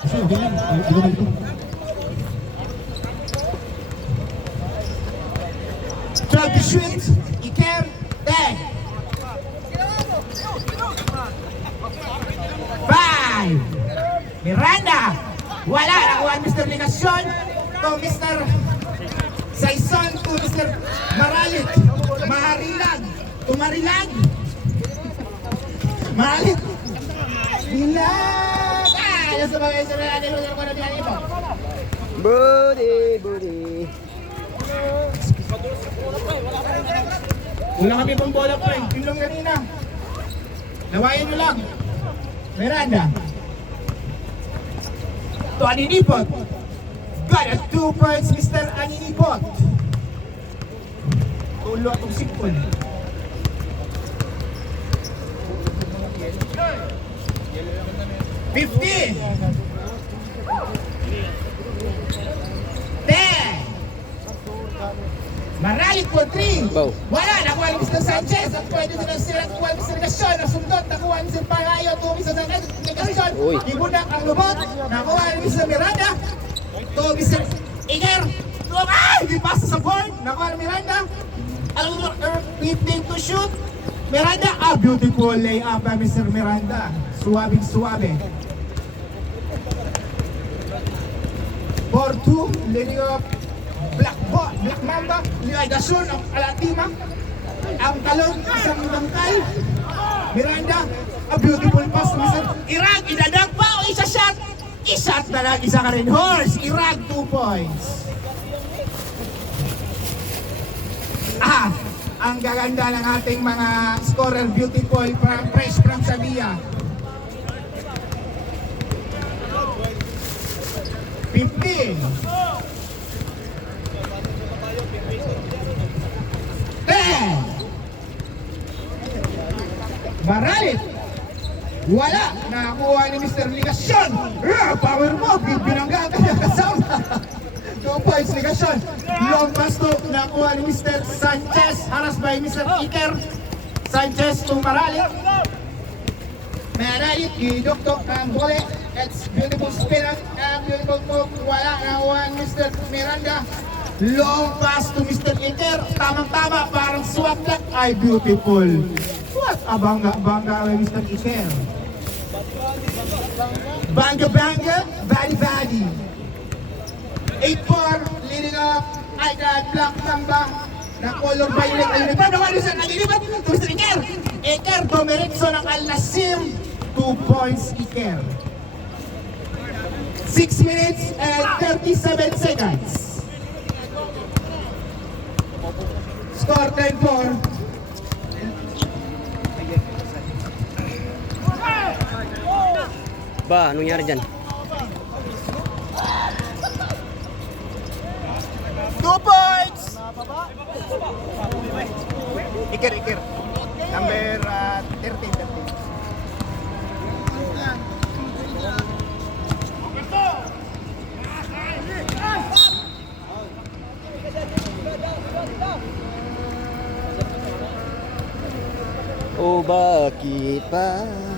Hindi naman ito. Tradisyon, Iker, Teg. Five. Miranda. Wala. Ni Mr. Ligasyon. To Mr. Saison to Mr. Maralit. Maharilag. Tumarilag. Maralit. Bilag. Budi, budi. Wala kami pang bola ko eh. Pinlong na rin. Lawayan mo lang. Miranda. To Aninipot. Got a two points, Mr. Aninipot. Tulo atong sipon. Yellow lang 50 Marali po, 3. Wala, nakuha ni Mr. Sanchez. At pwede din ang sirang kuha Mr. Gasyon. Ang sundot, nakuha ni Sir Pangayo. Tumis sa Sanchez. Mr. Gasyon, ibunak ang lubot. Nakuha ni Mr. Miranda. Tumis sa Iger. Ay! Ipasa sa board. Nakuha ni Miranda. Alam mo, 15 to shoot. Miranda, ah, beautiful layup by Mr. Miranda. Suwabing suwabe. 4-2, leading up Black Bo, Black Mamba, Liagason, ang Alatima, ang talon, isang bangkay, Miranda, a beautiful pass, Mr. Irag, idadag pa o isa shot? Ishot na lang, isa ka rin. Horse, Irag, 2 points. Ah, ang gaganda ng ating mga scorer, beautiful, from fresh from Sabia. 15. Ten. Maralit. Wala. Nakakuha ni Mr. Ligasyon. Power move. Binangga ka niya kasama. Two points, Ligasyon. Long pass to. Nakuha ni Mr. Sanchez. Haras by Mr. Iker. Sanchez to Maralit. Maralit. Idoktok ang bole. It's beautiful spin out. Ang beautiful move. Wala. Nakuha Mr. Miranda. Long pass to Mr. Iker. Tamang-tama. Parang swap lang. Ay, beautiful. What a bangga-bangga kay Mr. Iker. Bangga-bangga. Badi-badi. 8-4. Leading up. I got Black Mamba. Na color violet. Ayun pa. Sa nalilipat. To Mr. Iker. Iker. Domeritso ng Alasim. 2 points Iker. 6 minutes and 37 seconds. Score 10-4. Ba, anong nangyari dyan? Two points! Iker, Iker. Number uh, 13, 13. O bakit pa? Uy,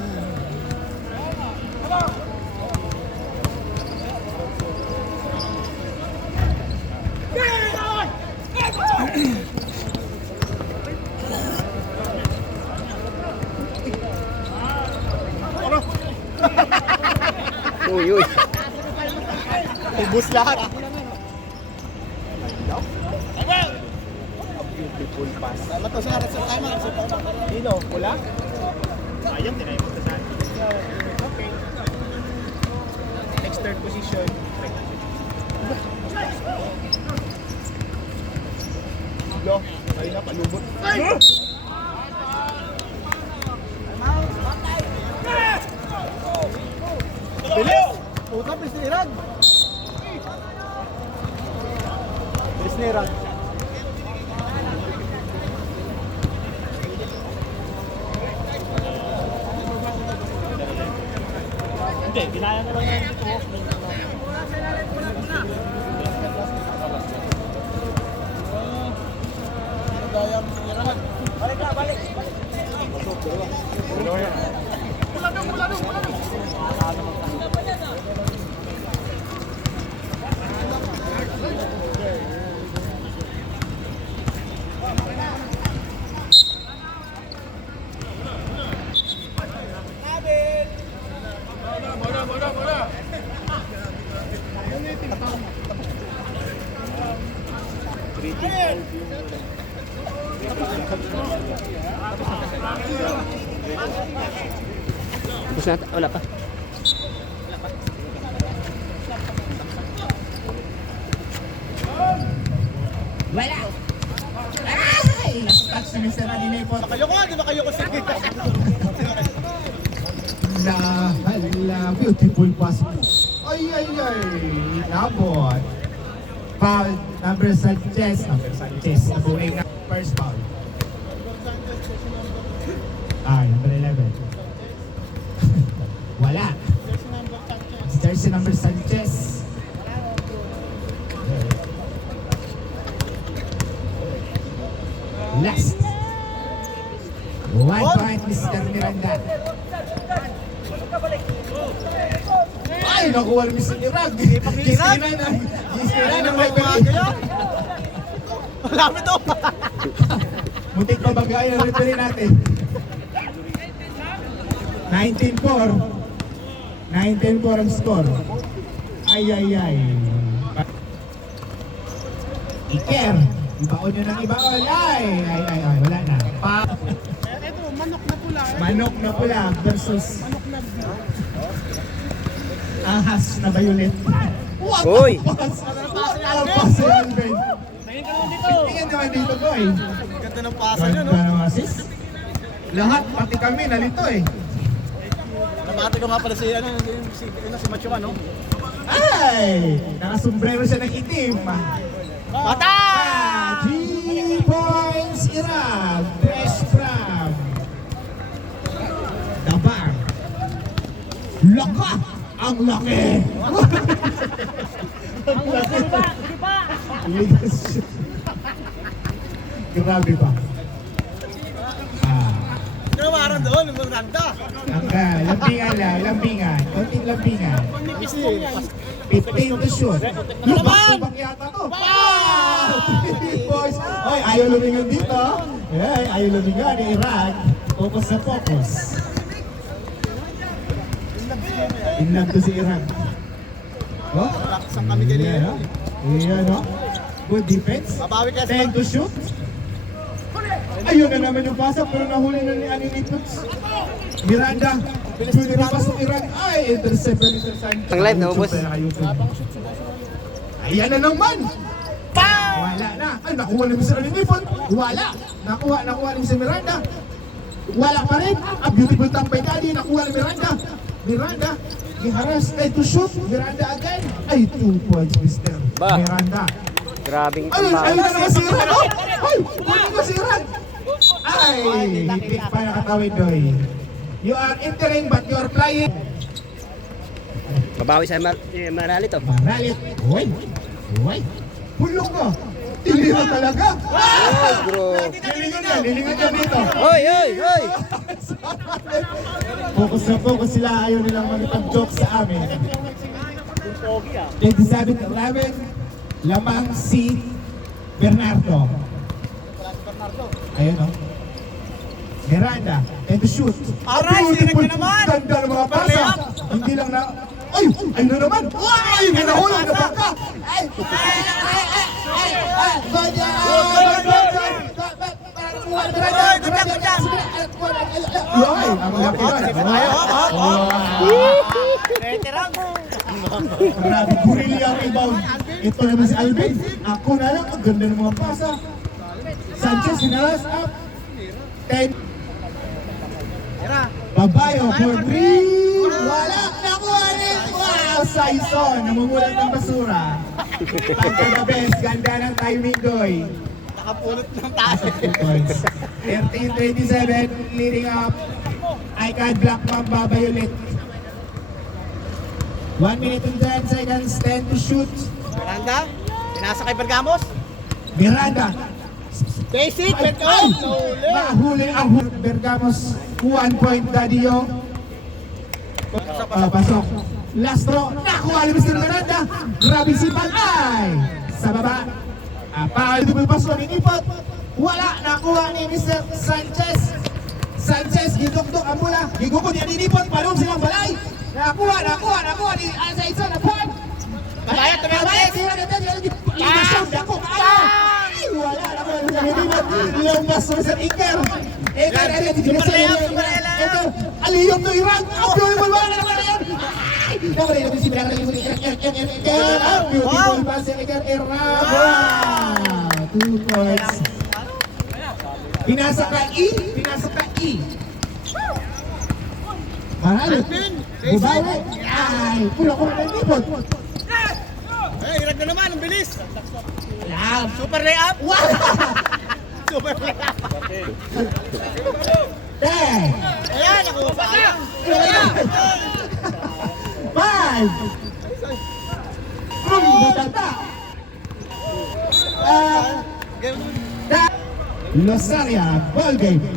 Lo, ay na palubot. Bilis! Puta, bilis ni Irag. Bilis ni Irag. Hindi, ginaya na lang namin Tapos na kasi. Tapos na, wala pa. Wala! Ay! Nakatouch na Mr. Alinipot. Kayo ko, di ba kayo ko sa La, hala, beautiful pass. Ay, ay, ay, labot. Foul, number Sanchez, number Sanchez, nabuhay na Last. One point, Mr. Miranda. Ay, nakuha ni Mr. Irag. Gisira na. Gisira na may kayo. Malapit to. Muntik pa bagay ang referee natin. 19-4. 19-4 ang score. Ay, ay, ay. Iker. Ibaon nyo ng ibaon. Ay, ay, ay, ay. Wala na. Pa Ito, manok na pula. Manok na pula versus ahas na violet. What Uy! pass! Ang pass ni Alvin. Tingnan naman dito ko eh. Ganda ng pasa nyo, no? Ganda ng assist. Lahat, pati kami, nalito eh. Nabati ko nga pala si, ano, si, ano, si Macho, ano? Ay! Nakasombrero siya ng itim. Bata! 3 points Iraq. Fresh from Dabang. Laka! Ang laki! ang laki! Ligas siya. Grabe pa. Ah, Ano doon, yung ang ah, lambingan lang, lambingan. Konting lambingan. Kasi, 15 to shoot. Lubak subak yata to. Wow! Boys. Oy, ayaw lumingon dito. Ay, ayaw lumingon ni Iraq. Focus na focus. In love to si Iraq. Oh? lakas ang kami Yeah, ganyan. no? Yeah, no? Good defense. Babawi ka sa... 10 to shoot. Ayun na naman yung pasok pero nahuli na ni Aninipots. Miranda. Pwede na pasok Iraq. Ay, intercept na Mr. Sanchez. Ang live na, YouTube. Ayan na naman. Wala na. Ay, nakuha ni Mr. Alinipon. Wala. Nakuha, nakuha ni Mr. Miranda. Wala pa rin. A beautiful tampay kadi. Nakuha ni Miranda. Miranda. Giharas. Ay, to shoot. Miranda again. Ay, two points, Mr. Ba. Miranda. Grabing Ayun, tumbakan. ayun na si Iran, oh! Ay, kunin mo si Iran! Ay, hipit pa nakatawid, Doy. You are entering but you are flying. Babawi sa Mar eh, Marali to. Maralit. Uy, uy. Hulog Tinira talaga. Ay, bro. Lilingan yan, lilingan yan dito. Hoy, hoy, hoy! Focus na focus sila. Ayaw nilang makipag-joke sa amin. 27-11. Lamang si Bernardo. Ayun, oh. Miranda, and to shoot. Aray, sinag na naman! Ganda ng mga pasa. Hindi lang na... Ay! Ay na naman! Ay! May nahulog na bangka! Ay! Ay! Ay! Ay! Ay! Ay! Ay! Ang laki na. Veteran! Grabe, gurilya ang rebound. Ito naman si Alvin. Ako na lang, ang ganda ng mga pasa. Sanchez, hinalas up. 10. Babayo for 3. Wala. Nakuha rin. Wow, Saison. Namumulat ng basura. Pagka best, ganda ng timing, Doy. Nakapulot ng taas. 2 points. 13-27, leading up. Icon Black Mamba Violet. 1 minute and 10 seconds, 10 to shoot. Miranda, pinasa kay Bergamos. Miranda. Basic, but oh, Nahuli ang Bergamos. 1 point, Dadio. Ah, pasok. Last throw. Nakuha ni Mr. Miranda. Grabe si Ay! Sa baba. Ah, foul. Double pass ni Ipot. Wala. Nakuha ni Mr. Sanchez. Sanchez, gidukdok ang mula. Gigukod niya ni Ipot. Palong silang balay. Nakuha, nakuha, nakuha ni Asa Isa. Nakuha. Kabayat, kabayat. Kabayat, tira na tayo. Imasyon, dako. Ay! Lumabas mo sa Iker. Iker, ano yung Super layup, super layup. Ito, aliyom to Iran. Ba? Ano naman na yan? Ay! Nakulay natin si Iker, Iker. Ang beautiful pass si Iker Errabo. Two points. Pinasa ka E, pinasa ka E. Mahal. Bubawi. Ay, pula-pula ng libot. Eh, hirap na naman, ang bilis. Alam. Super layup. Wow! Super layup. Ten. Ayan, ako pa. Five. Butata. Ah, da- Losaria, ball game.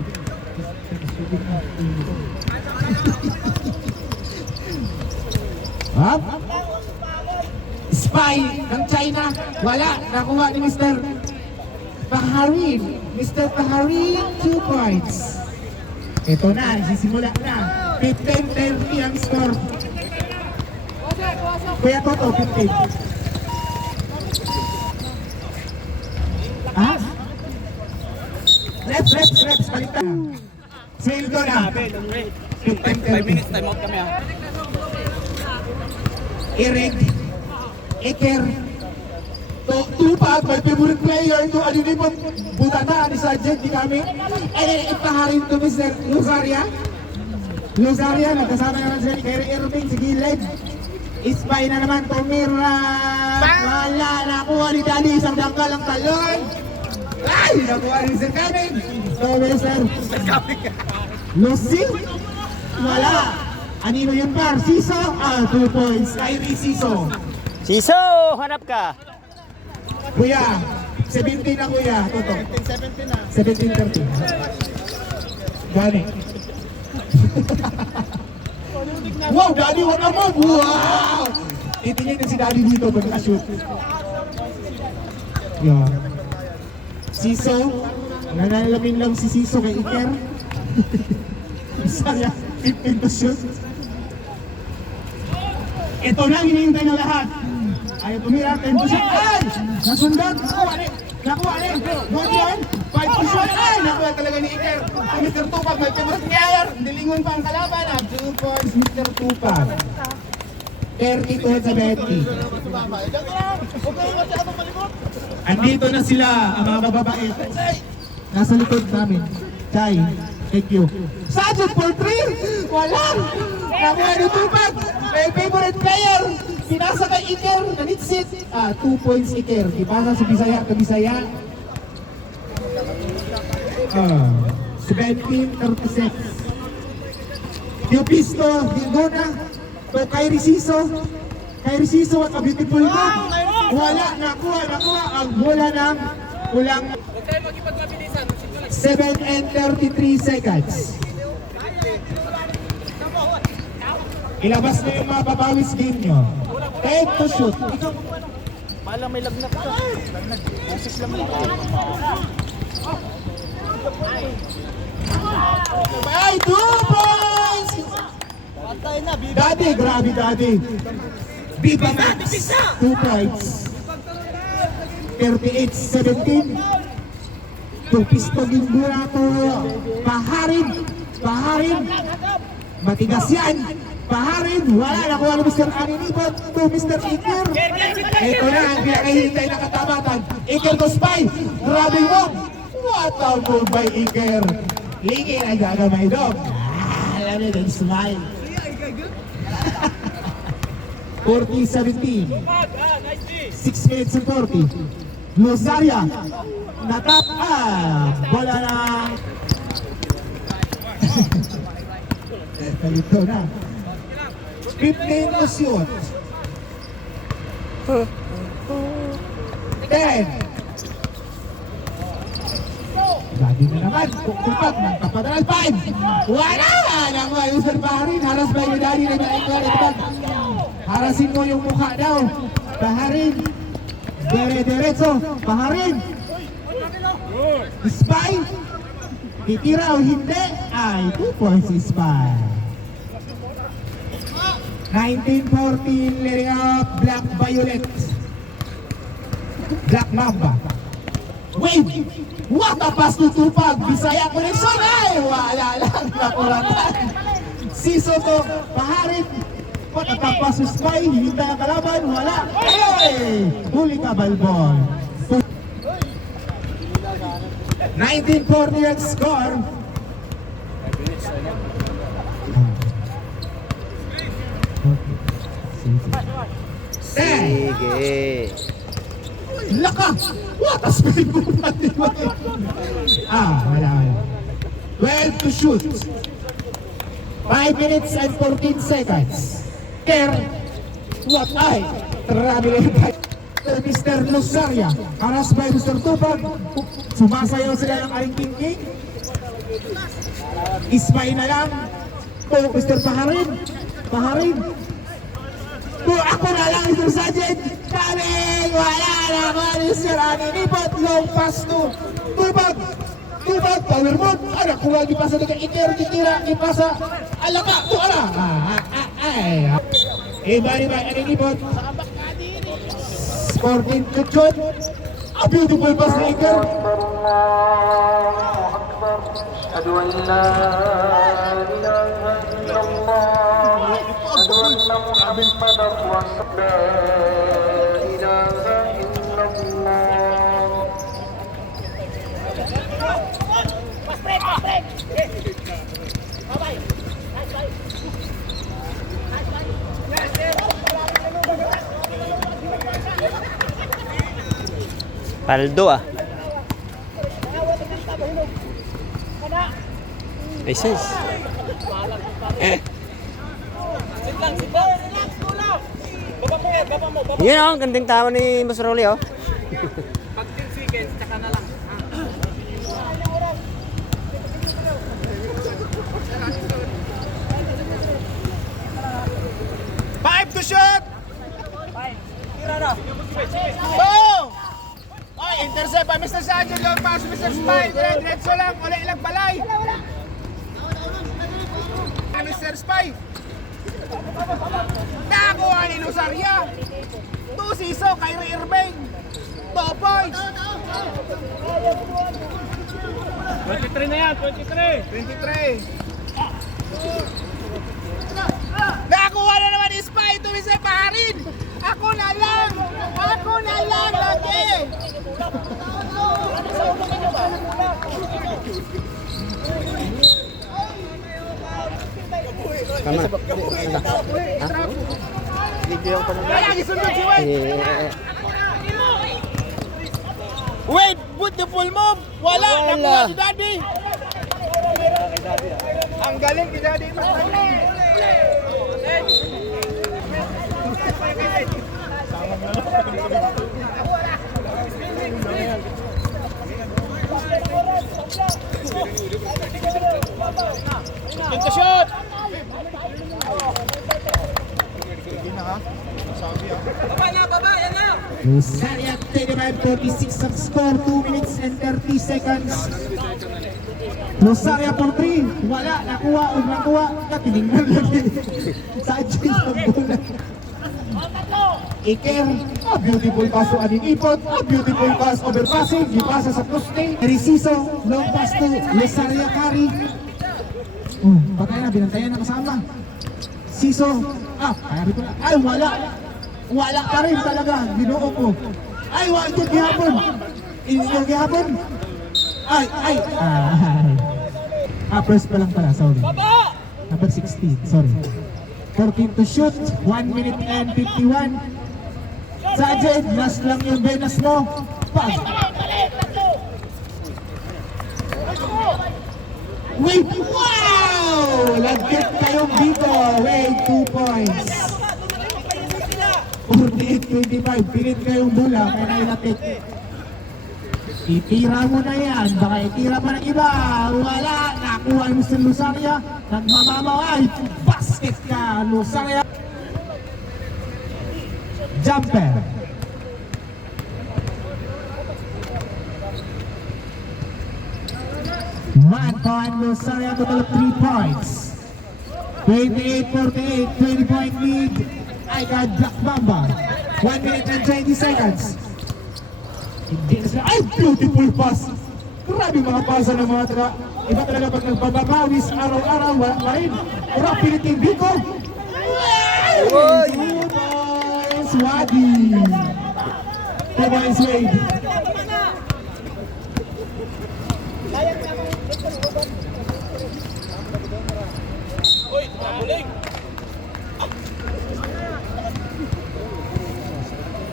Up. Spy ng China. Wala. Nakuha ni Mr. Paharin. Mr. Paharin, two points. Ito na, sisimula na. 15-30 ang score. Kuya Toto, 15. Ah? Reps, reps, reps, palitan. Sweldo na. 15-30. time out kami ah. Eric, Iker, to Tupac, my favorite player, to ano din po, butata ni Sajid, di kami. Eh, ipaharin to Mr. Luzaria. Luzaria, nagkasama naman sila ni Kerry Irving, si Giled. Ispay na naman, tumira. Wala, nakuha ni Dali, isang dangkal ang talon. Ay, nakuha ni Sir Kevin. So, Mr. Lucy, wala. Anino yun par? Siso? Ah, two points. Kyrie Siso. Siso, hanap ka. Kuya, 17 na kuya. Toto. 17 na. 17-30. Gani. wow, Daddy, what a move! Wow! Titingin na si Daddy dito pag nakashoot. Yeah. Siso, nanalamin lang si Siso kay Iker. Isa niya, 15 to shoot. Ito na hinihintay ng lahat. Ayaw tumira, 10 to shoot. Ay! Nasundan! Ni! Nakuha ni! Good! 5 to shoot! Ay! Nakuha talaga ni Iker. Si Mr. Tupac, may favorite player. Nilingon pa ang kalaban. ah. Two points, Mr. Tupac. 30 to 70. Andito na sila, ang mga babae. Nasa likod namin. Chay, thank you. Sergeant for three! Walang! Nakuha ni Tupac! May favorite player! Pinasa kay Iker, nanitsit. Ah, two points Iker. Ipasa sa Bisaya, ka Bisaya. Ah, 17-36. Diopisto, Dingona, to Kyrie Siso. Kyrie Siso, what a beautiful goal. Wala, nakuha, nakuha ang bola ng ulang 7 and 33 seconds. Ilabas na yung mga babawis game nyo. Take to shoot. Malang may lagnat ka. Lagnat. Boses lang mo. Ay, two points! Patay na, bibi. Daddy, grabe daddy. Viva Max, two points. 38-17. Tupisto Gimbura to Paharin. Paharin. Matigas yan. Paharin. Wala na kuha ni Mr. Aninibot to Mr. Iker. Ito na ang pinakahintay na katabatan. Iker to spy. Grabe mo. What a move by Iker. Lingi na gagamay dog. Ah, alam niyo, yung smile. 40-17. 6 minutes and 40. Lozaria. Natap. Ah, bola na. Kalito na. 15 to shoot. 10. Lagi na naman. Kukupat ng kapadalan. 5. Wala! Nakuha yung Sir Baharin. Haras by ni Daddy na naikot. Harasin mo yung mukha daw. Baharin. Dere-derecho. Baharin. Spy. Titira o hindi. Ay, 2 points si Spy. 1914 leading up Black Violet. Black Mamba. Wait! What a pass to Tupag! Bisaya connection! Ay! Wala lang! Nakuratan! Siso to, paharit! What a Spy! Hinda ang kalaban! Wala! Ay! Huli ka, Balbon! 1940 ang score. Sige. Laka! What a speed movement! ah, wala, wala. 12 to shoot. 5 minutes and 14 seconds. Care, what I, traveling by Mr. Lusaria. Haras by Mr. Tupag. Sumasayaw sila ng aring king Ismay na lang. O, Mr. Paharin. Paharin. Kung ako na lang, Mr. Sergeant, kaming wala na ako, Mr. Aninipot, long pass to Tubag, Tubag, power mode, anak ko nga ipasa na iter, titira, ipasa, alaka, to ala, ah, ah, ay, eh, bali ba, Aninipot, Sporting Kuchot, a beautiful pass na Iker, أشهد أن لا إله إلا الله أشهد أن محمدا رسول لا إله إلا الله Paldo ah. Ay, sis. Eh. Yun oh, ang gandang tao ni Mas Rolly oh. Five to shoot! Boom! Ay, intercept by Mr. Sergeant long pass to Mr. Spy. Dire- Diretso lang, wala ilang balay. Mr. Spy. Nakuha ni Lusaria. Two siso kay Ray Irving. Two points. 23 na yan, 23. 23. Nakuha na naman ni Spy to Mr. Paharin. Ako na lang. Ako na lang lagi. Kaya gisunod si Wade. Put the full move. Wala, Wala. nakuha si Daddy. Ang galing ni Daddy. Mas galing. Yung shoot. Lusaria 35-46 ang score, 2 minutes and 30 seconds. Lusaria for 3, wala, nakuha o nakuha, katiningnan lagi. Sa Ajay ang bola. Iker, a beautiful pass to Aning Ipot, a beautiful pass overpassing, ipasa sa poste. Risiso, long pass to Lusaria Kari. Oh, patay na, binantayan na kasama. Siso, ah, kaya ko ay wala. Wala pa rin talaga, ginoo ko. Ay, wala ito gihapon. Ito gihapon. Ay, ay, ay. Ah, first pa lang pala, sorry. Number 16, sorry. 14 to shoot, 1 minute and 51. Sajid, last lang yung Venus mo. Pag. Wait, wow! Lagkit kayong dito. Wait, 2 points. 48-25, pilit kayong bola, kaya nailatik. Itira mo na yan, baka itira pa ng iba. Wala, nakuha mo si Lusaria. Nagmamamaway, basket ka, Lusaria. Jumper. Man point, Lusaria total of 3 points. 28-48, 20 point lead. I got Black Mamba. 1 minute and 20 seconds. Hindi na sila, ay, beautiful pass! Grabe mga pasa ng mga taga. Iba talaga pag nagbabawis araw-araw, wala pa rin. Ura, piliting biko. Wow! Two points, Wadi. Two points, Wade.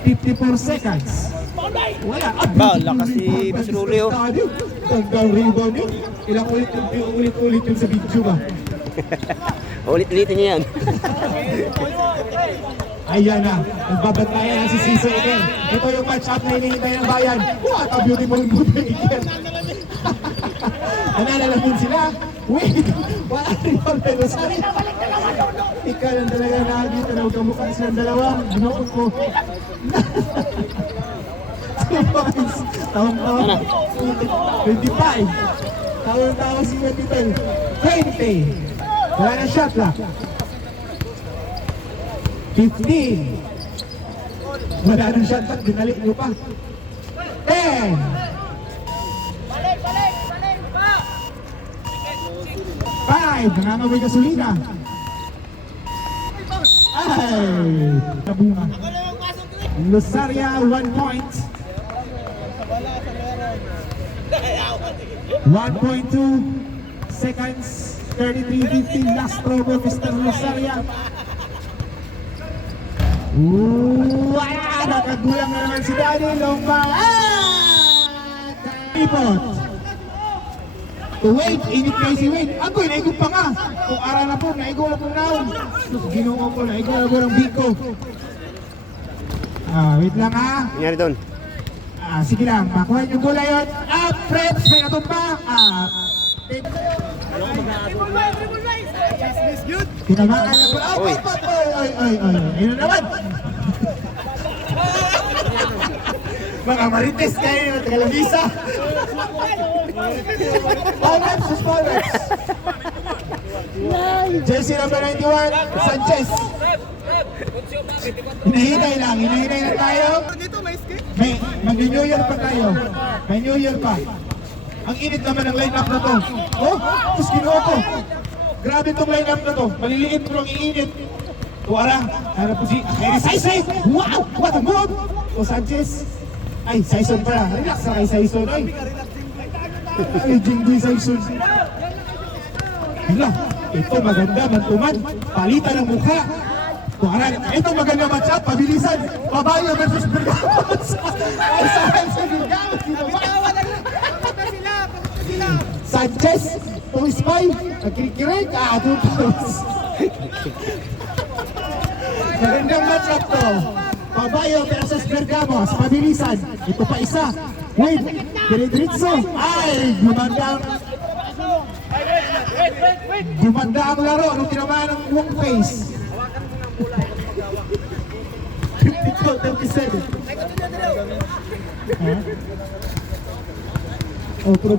Fifty-four seconds. Wala. Ah, Ba, lakas si Rolly, oh. Tagdang rebound yun. Ilang ulit yung ulit-ulit yung sa video ba? Ulit-ulitin niya yan. Ayan na, nagbabantayan na si again. Ito yung match-up na hinihintay ng bayan. What a beautiful move again. Nananalamin sila. Wait, wala rin yung Pedosari. Ikaw lang talaga nakakita na huwag mukha silang dalawa. Ginoon ko. Tawang-tawa. 25. Tawang-tawa si Matitel. 20. Wala na shot clock. 15. Wala nang shot clock, dinalik nyo pa. 10. Five, nangangamoy gasolina. Ay, nabunga. Lusaria, one point. 1.2 seconds, 33.50, last for Mr. Lusaria. Wala! Nakagulang na naman si Daddy Lomba. Ah! Ipot. Wait, init kayo si Wade. Ako, naigod pa nga. Kung ara na po, naigod na po naon. Ginoo ko, naigod na po ng biko. Ah, wait lang ha. Nangyari doon. Ah, sige lang, makuha yung gulay yun. Ah, Fred, may natumpa. Ah, Tinamaan na po. Ah, Uy. Oy, oy, oy, oy. Ayun na naman. Mga marites kayo Tagalabisa. Pauleps, sus Pauleps. Jersey number 91, Sanchez. Hinahinay lang, hinahinay na tayo. May, mag-New Year pa tayo. May New Year pa. Ang init naman ng line-up na to. Oh, tapos kinuha ko. Grabe itong line-up na to. Maliliit pero ang iinit. Tuwara, harap po si Akiri Saisay. Wow, what a move! O Sanchez. Ay, Saison pala. Relax na kay Saison. Ay, ay Jinggoy Saison. Hala, ito maganda, mantuman. Palitan ng mukha. Tuwara, ito maganda matchup. Pabilisan. Babayo versus Bergamos. Ay, Sanchez Bergamos. Sanchez, Tuispay, nagkikirig, ah, points. Magandang matchup to. Pabayo versus Bergamos, pabilisan. Ito pa isa. Wait, Diretso. Ay, gumanda. Gumanda ang laro nung tinamaan ng wrong face. 52-37. Ha? Oh, pero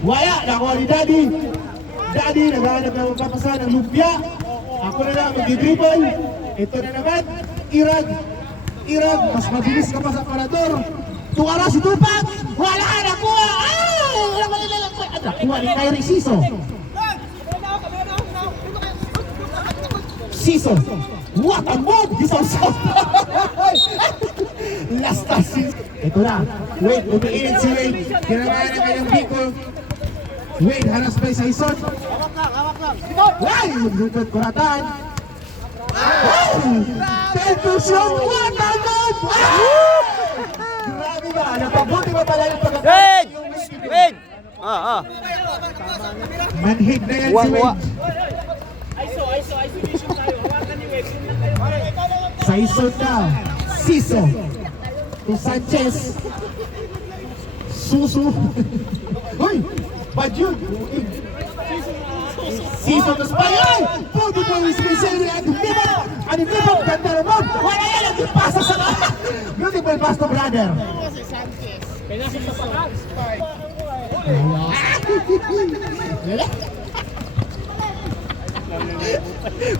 Wala, nakuha ni Daddy. Daddy, naghahanap ng magpapasa ng lumpia. Ako na lang mag-dribble. Ito na naman, Irag. Irag, mas mabilis ka pa sa parador. Tuwara si Tupac. Wala, nakuha. Ay, wala ba nila nakuha? Ah, Nakuha ni Kyrie Siso. Siso. What a move! Gisaw sa Last touch. Ito na. Wait, umiinit si Wade. Tinamaan na kanyang biko. Wade, haras pa sa ison. Why? Magdudot kuratan. Wow! Shoot. What a move! Ah! Grabe ba? Napabuti ba pala yung pagkakaroon? Wait! Wait! Ah, ah. Manhid na yan si Wa- wa- Wade. Sa ison na. Siso. To Sanchez. Susu. Hoy! Bad yun. Siso to Spy. Ay! Puto po yung special at Viva! Ano Viva? Ganda naman! Wala yan! Nagpasa sa Beautiful pass to brother.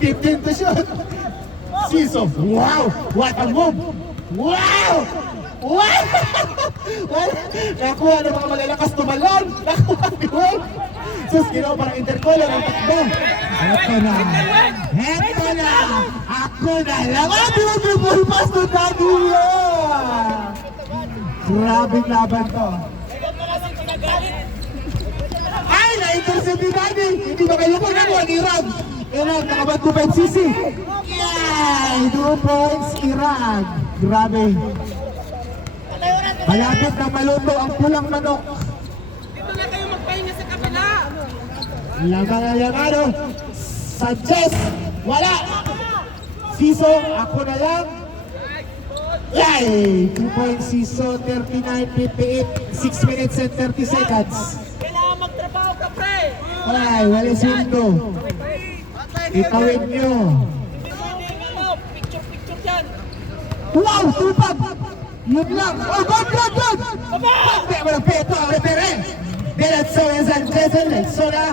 15 to shoot. Siso. Wow! What a move! Wow! Wow! Wala. Nakuha ng mga malalakas tumalon. Nakuha ni Wayne. Sus, ginawa parang intercolor ang takbo. Eto na. Eto na. Ako na lang. Ah, beautiful pass to Danilo. Grabe laban to. Ay, na-intercept ni Danny. Hindi ba kayo ko nakuha ni Rob? Irag, nakabag 2 points sisi. Yay! 2 points, Irag. Grabe. Malapit na maluto ang pulang manok. Dito na kayo magpahinga sa kabila. Laban na yan, ano? Sanchez, wala. Siso, ako na lang. Yay! 2 points, Siso, 39.58, 6 minutes and 30 seconds. Kailangan magtrabaho ka, pre. Ay, wala sundo. Itawid nyo. Ano, picture-picture yan. Wow, tupad! Yun lang. Oh, good, good, good! Pagde mo ng peto, ang repere. Diretso yung na.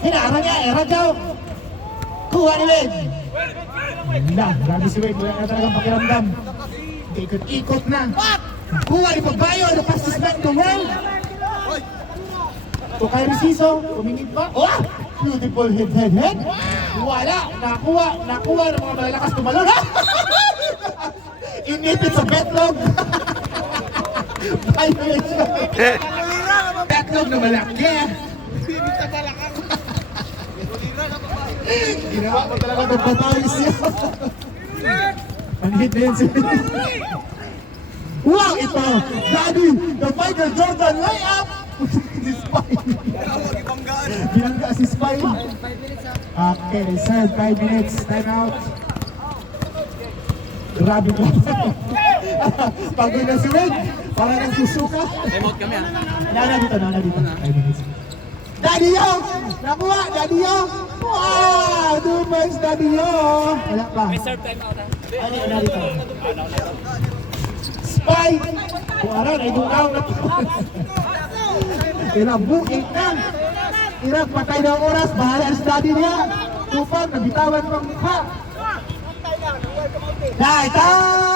Hinarang niya, era daw. Kuha ni Wade. Wala, grabe si Wade. Wala na talagang pakiramdam. Ikot-ikot na. Kuha ni Pagbayo, ano pastis na ito, well. To kay Risiso, umingit ba? Oh! Beautiful head, head, head. Wala, nakuha, nakuha ng mga malalakas tumalon. Ha? Inipit sa betlog. Ay, betlog na malaki. Ginawa ko talaga ng batalis niya. Ang hit na yun si Wow, ito! Daddy, the Michael Jordan layup! si Spy. Binangga si Spy. Okay, sir, 5 minutes, time out. Grabe ko. Pagod na si Wade. Para nang susuka. Remote kami ah. Nana dito, nana dito. 5 minutes. Daddy Yo! Nakuha, Daddy Yo! Wow! Two points, Daddy Yo! Wala pa. May serve time out ah. Ano, nana dito. Spy! Kung ano, naidukaw na Kinabuking na. Irag, patay na oras. Bahala ang study niya. Tupag, nabitawan pang mukha. Dahil, time